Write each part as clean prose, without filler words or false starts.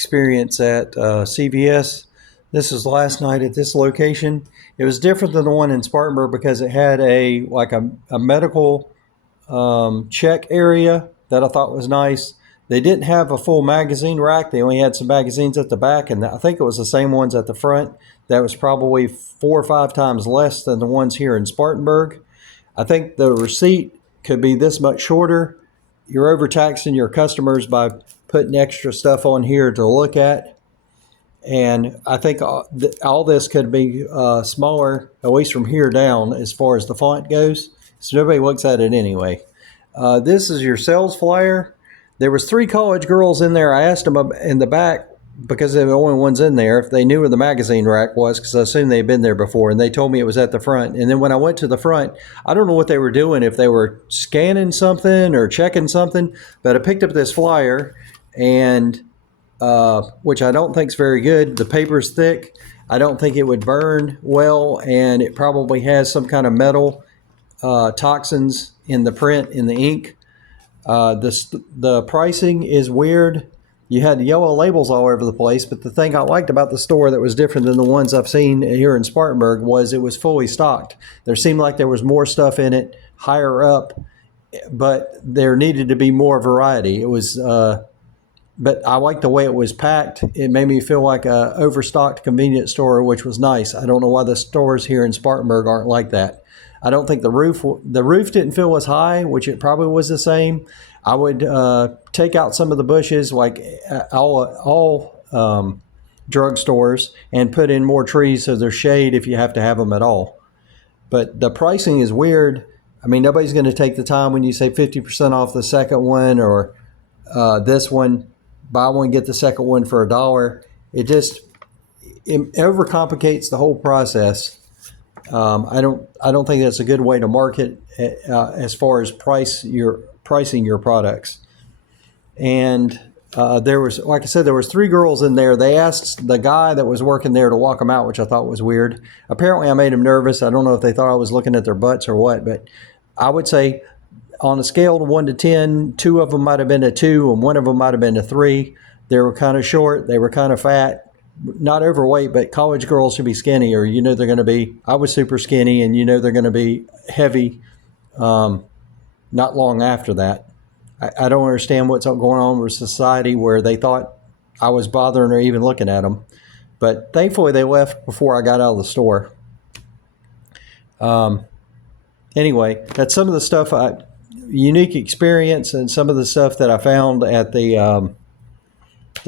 experience at CVS. This was last night at this location. It was different than the one in Spartanburg because it had a medical check area that I thought was nice. They didn't have a full magazine rack. They only had some magazines at the back, and I think it was the same ones at the front. That was probably 4 or 5 times less than the ones here in Spartanburg. I think the receipt could be this much shorter. You're overtaxing your customers by putting extra stuff on here to look at. And I think all this could be smaller, at least from here down, as far as the font goes. So nobody looks at it anyway. This is your sales flyer. There was 3 college girls in there. I asked them in the back, because they're the only ones in there, if they knew where the magazine rack was, because I assumed they'd been there before, and they told me it was at the front. And then when I went to the front, I don't know what they were doing, if they were scanning something or checking something, but I picked up this flyer, and which I don't think is very good. The paper's thick. I don't think it would burn well, and it probably has some kind of metal toxins in the print, in the ink. The pricing is weird. You had yellow labels all over the place, but the thing I liked about the store that was different than the ones I've seen here in Spartanburg was it was fully stocked. There seemed like there was more stuff in it higher up, but there needed to be more variety. It was, but I liked the way it was packed. It made me feel like a overstocked convenience store, which was nice. I don't know why the stores here in Spartanburg aren't like that. I don't think the roof didn't feel as high, which it probably was the same. I would take out some of the bushes, like all drugstores, and put in more trees so there's shade if you have to have them at all. But the pricing is weird. I mean, nobody's going to take the time when you say 50% off the second one, or this one, buy one, get the second one for $1. It overcomplicates the whole process. I don't think that's a good way to market as far as pricing your products. And there was, like I said, there was 3 girls in there. They asked the guy that was working there to walk them out, which I thought was weird. Apparently I made them nervous. I don't know if they thought I was looking at their butts or what, but I would say on a scale of 1 to 10, 2 of them might have been a 2 and 1 of them might have been a 3. They were kind of short. They were kind of fat. Not overweight, but college girls should be skinny, or they're going to be. I was super skinny, and they're going to be heavy not long after that. I don't understand what's going on with society where they thought I was bothering or even looking at them. But thankfully, they left before I got out of the store. Anyway, that's some of the stuff, unique experience, and some of the stuff that I found at the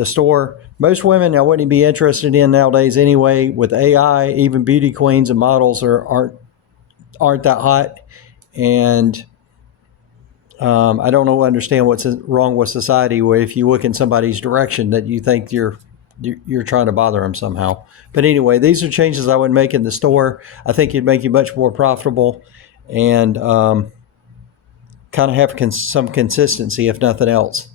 store. Most women I wouldn't be interested in nowadays anyway. With AI, even beauty queens and models aren't that hot. And I don't understand what's wrong with society where if you look in somebody's direction that you think you're trying to bother them somehow. But anyway, these are changes I would make in the store. I think it'd make you much more profitable and kind of have some consistency, if nothing else.